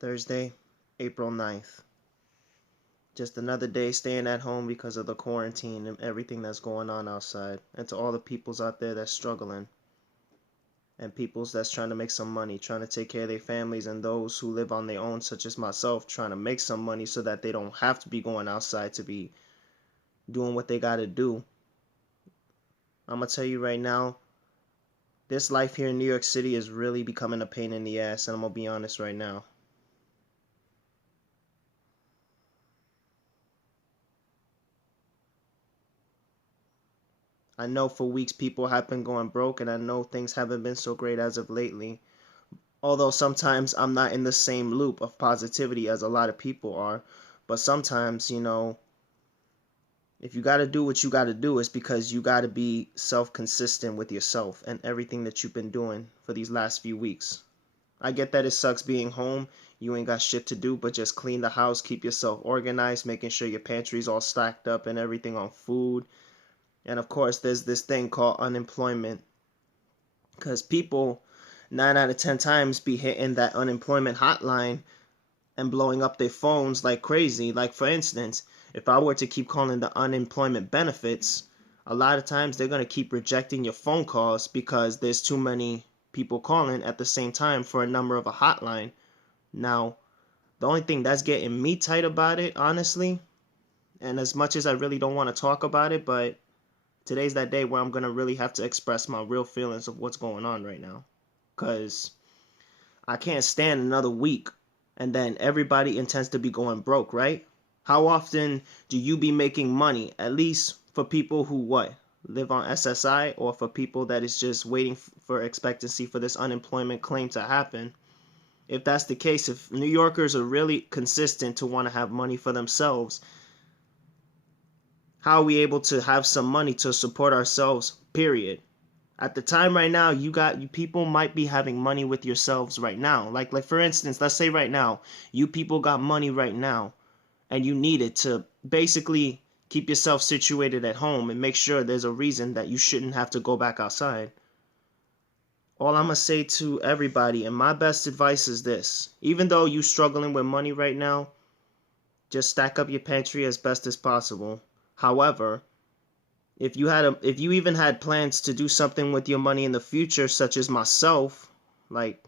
Thursday, April 9th. Just another day staying at home because of the quarantine and everything that's going on outside. And to all the peoples out there that's struggling and peoples that's trying to make some money, trying to take care of their families, and those who live on their own, such as myself, trying to make some money so that they don't have to be going outside to be doing what they got to do. I'm going to tell you right now, this life here in New York City is really becoming a pain in the ass, and I'm going to be honest right now. I know for weeks people have been going broke, and I know things haven't been so great as of lately. Although sometimes I'm not in the same loop of positivity as a lot of people are. But sometimes, if you got to do what you got to do, it's because you got to be self-consistent with yourself and everything that you've been doing for these last few weeks. I get that it sucks being home. You ain't got shit to do but just clean the house, keep yourself organized, making sure your pantry's all stacked up and everything on food. And of course, there's this thing called unemployment. Because people, 9 out of 10 times, be hitting that unemployment hotline and blowing up their phones like crazy. Like, for instance, if I were to keep calling the unemployment benefits, a lot of times they're going to keep rejecting your phone calls because there's too many people calling at the same time for a number of a hotline. Now, the only thing that's getting me tight about it, honestly, and as much as I really don't want to talk about it, but today's that day where I'm going to really have to express my real feelings of what's going on right now. Because I can't stand another week and then everybody intends to be going broke, right? How often do you be making money, at least for people who what? Live on SSI, or for people that is just waiting for expectancy for this unemployment claim to happen? If that's the case, if New Yorkers are really consistent to want to have money for themselves, how are we able to have some money to support ourselves, period? At the time right now, you people might be having money with yourselves right now. Like for instance, let's say right now, you people got money right now and you need it to basically keep yourself situated at home and make sure there's a reason that you shouldn't have to go back outside. All I'm gonna say to everybody, and my best advice is this: even though you struggling with money right now, just stack up your pantry as best as possible. However, if you even had plans to do something with your money in the future, such as myself, like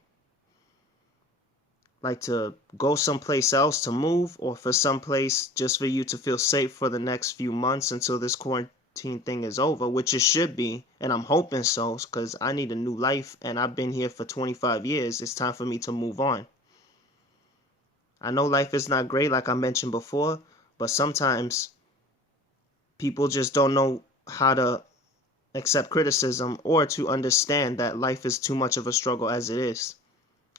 to go someplace else to move, or for someplace just for you to feel safe for the next few months until this quarantine thing is over, which it should be, and I'm hoping so, because I need a new life and I've been here for 25 years. It's time for me to move on. I know life is not great, like I mentioned before, but sometimes people just don't know how to accept criticism or to understand that life is too much of a struggle as it is.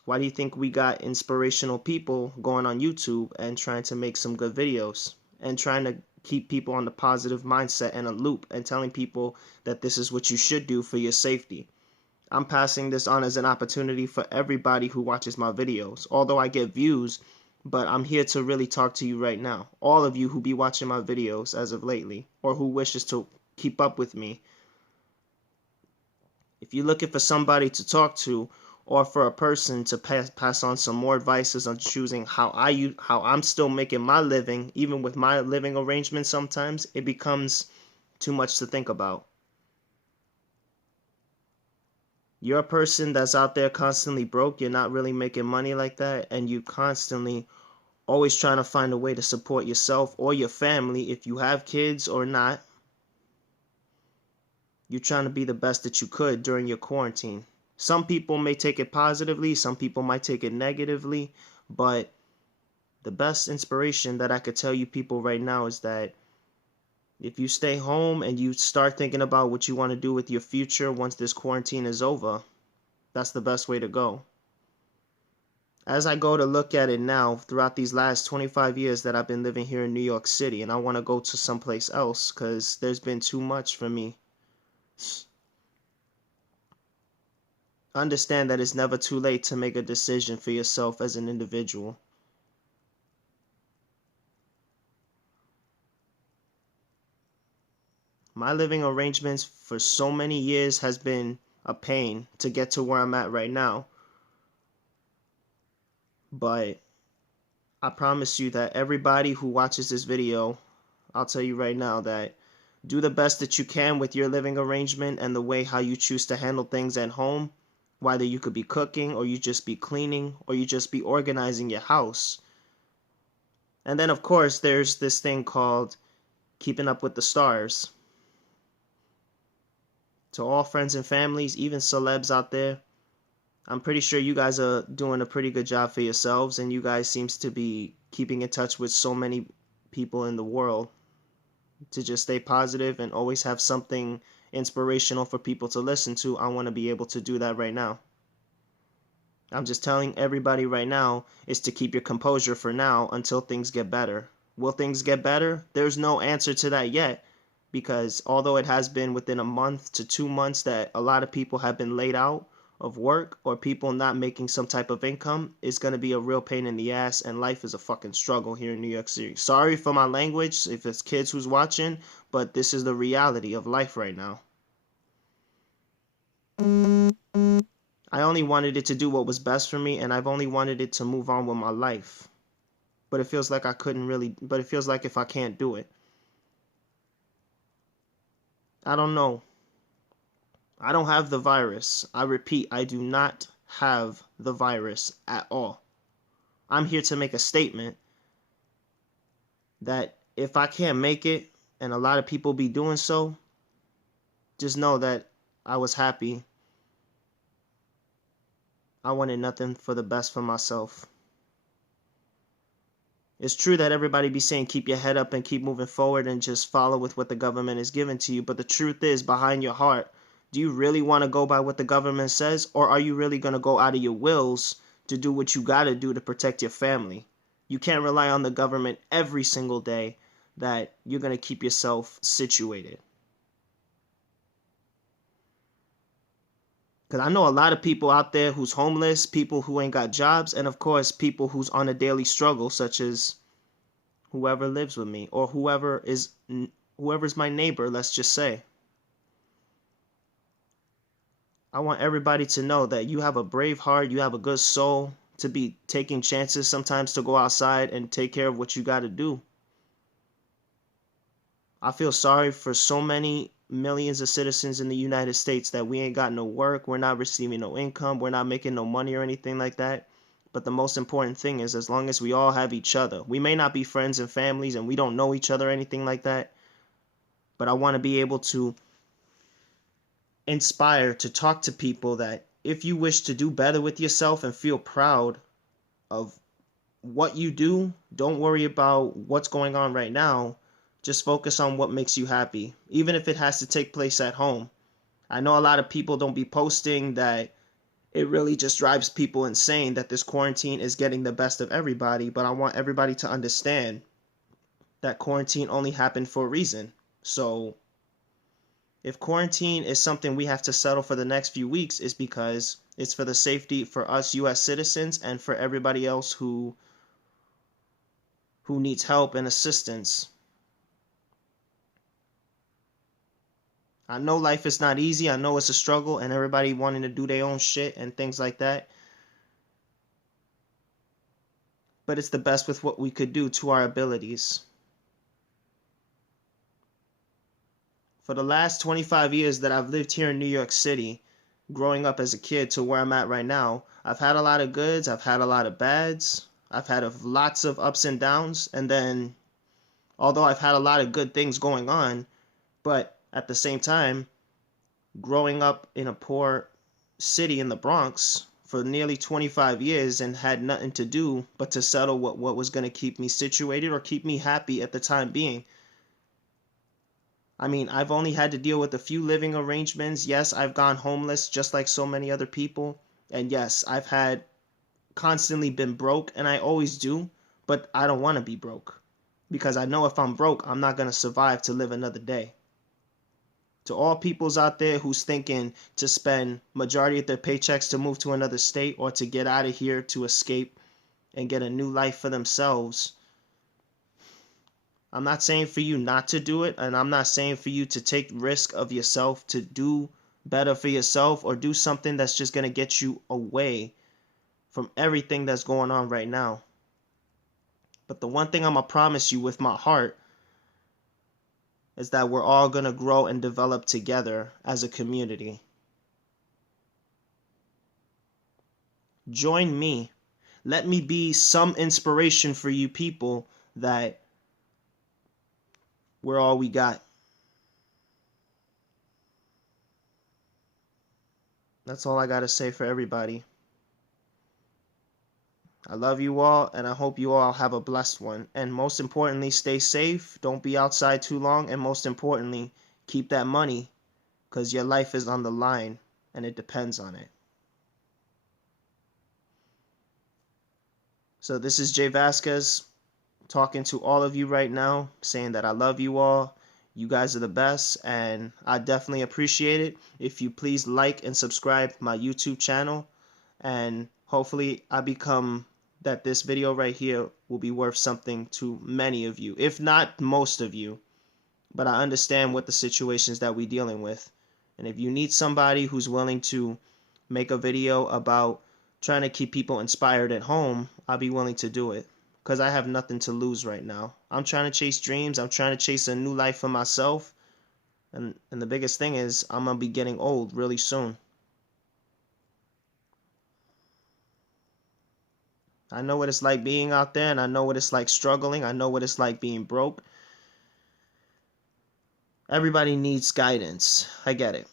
Why do you think we got inspirational people going on YouTube and trying to make some good videos and trying to keep people on the positive mindset and a loop and telling people that this is what you should do for your safety? I'm passing this on as an opportunity for everybody who watches my videos. Although I get views, but I'm here to really talk to you right now. All of you who be watching my videos as of lately, or who wishes to keep up with me. If you're looking for somebody to talk to, or for a person to pass on some more advices on choosing how I'm still making my living, even with my living arrangements, sometimes it becomes too much to think about. You're a person that's out there constantly broke, you're not really making money like that, and you constantly always trying to find a way to support yourself or your family if you have kids or not. You're trying to be the best that you could during your quarantine. Some people may take it positively, some people might take it negatively, but the best inspiration that I could tell you people right now is that if you stay home and you start thinking about what you want to do with your future once this quarantine is over, that's the best way to go. As I go to look at it now, throughout these last 25 years that I've been living here in New York City, and I want to go to someplace else because there's been too much for me. Understand that it's never too late to make a decision for yourself as an individual. My living arrangements for so many years has been a pain to get to where I'm at right now. But I promise you that everybody who watches this video, I'll tell you right now that do the best that you can with your living arrangement and the way how you choose to handle things at home. Whether you could be cooking, or you just be cleaning, or you just be organizing your house. And then, of course, there's this thing called keeping up with the stars. To all friends and families, even celebs out there, I'm pretty sure you guys are doing a pretty good job for yourselves, and you guys seems to be keeping in touch with so many people in the world to just stay positive and always have something inspirational for people to listen to. I want to be able to do that right now. I'm just telling everybody right now is to keep your composure for now until things get better. Will things get better? There's no answer to that yet, because although it has been within a month to 2 months that a lot of people have been laid out of work or people not making some type of income, it's going to be a real pain in the ass, and life is a fucking struggle here in New York City. Sorry for my language if it's kids who's watching, but this is the reality of life right now. I only wanted it to do what was best for me, and I've only wanted it to move on with my life. But it feels like I couldn't really, but it feels like if I can't do it. I don't know. I don't have the virus. I repeat, I do not have the virus at all. I'm here to make a statement that if I can't make it, and a lot of people be doing so, just know that I was happy. I wanted nothing for the best for myself. It's true that everybody be saying keep your head up and keep moving forward and just follow with what the government is giving to you. But the truth is, behind your heart, do you really want to go by what the government says? Or are you really going to go out of your wills to do what you got to do to protect your family? You can't rely on the government every single day that you're going to keep yourself situated. Because I know a lot of people out there who's homeless, people who ain't got jobs, and of course, people who's on a daily struggle, such as whoever lives with me or whoever's my neighbor, let's just say. I want everybody to know that you have a brave heart, you have a good soul to be taking chances sometimes to go outside and take care of what you got to do. I feel sorry for so many millions of citizens in the United States that we ain't got no work, we're not receiving no income, we're not making no money or anything like that. But the most important thing is, as long as we all have each other, we may not be friends and families and we don't know each other or anything like that, but I want to be able to inspire, to talk to people that if you wish to do better with yourself and feel proud of what you do, don't worry about what's going on right now. Just focus on what makes you happy, even if it has to take place at home. I know a lot of people don't be posting that. It really just drives people insane that this quarantine is getting the best of everybody, but I want everybody to understand that quarantine only happened for a reason. So if quarantine is something we have to settle for the next few weeks, it's because it's for the safety for us US citizens and for everybody else who needs help and assistance. I know life is not easy. I know it's a struggle and everybody wanting to do their own shit and things like that. But it's the best with what we could do to our abilities. For the last 25 years that I've lived here in New York City, growing up as a kid to where I'm at right now, I've had a lot of goods, I've had a lot of bads, I've had lots of ups and downs, and then although I've had a lot of good things going on, but at the same time, growing up in a poor city in the Bronx for nearly 25 years and had nothing to do but to settle what was going to keep me situated or keep me happy at the time being. I mean, I've only had to deal with a few living arrangements. Yes, I've gone homeless just like so many other people. And yes, I've had constantly been broke, and I always do, but I don't want to be broke because I know if I'm broke, I'm not going to survive to live another day. To all peoples out there who's thinking to spend majority of their paychecks to move to another state or to get out of here to escape and get a new life for themselves, I'm not saying for you not to do it, and I'm not saying for you to take risk of yourself to do better for yourself or do something that's just going to get you away from everything that's going on right now. But the one thing I'm going to promise you with my heart is that we're all going to grow and develop together as a community. Join me. Let me be some inspiration for you people that we're all we got. That's all I got to say for everybody. I love you all, and I hope you all have a blessed one. And most importantly, stay safe. Don't be outside too long. And most importantly, keep that money, because your life is on the line, and it depends on it. So this is Jay Vasquez talking to all of you right now, saying that I love you all. You guys are the best, and I definitely appreciate it if you please like and subscribe my YouTube channel. And hopefully that this video right here will be worth something to many of you, if not most of you. But I understand what the situations that we're dealing with. And if you need somebody who's willing to make a video about trying to keep people inspired at home, I'll be willing to do it, because I have nothing to lose right now. I'm trying to chase dreams. I'm trying to chase a new life for myself. And the biggest thing is I'm going to be getting old really soon. I know what it's like being out there, and I know what it's like struggling. I know what it's like being broke. Everybody needs guidance. I get it.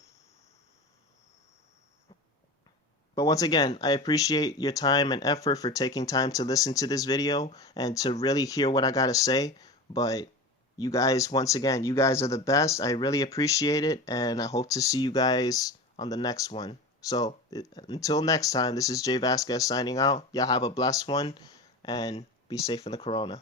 But once again, I appreciate your time and effort for taking time to listen to this video and to really hear what I got to say. But you guys, once again, you guys are the best. I really appreciate it, and I hope to see you guys on the next one. So until next time, this is Jay Vasquez signing out. Y'all have a blessed one, and be safe in the corona.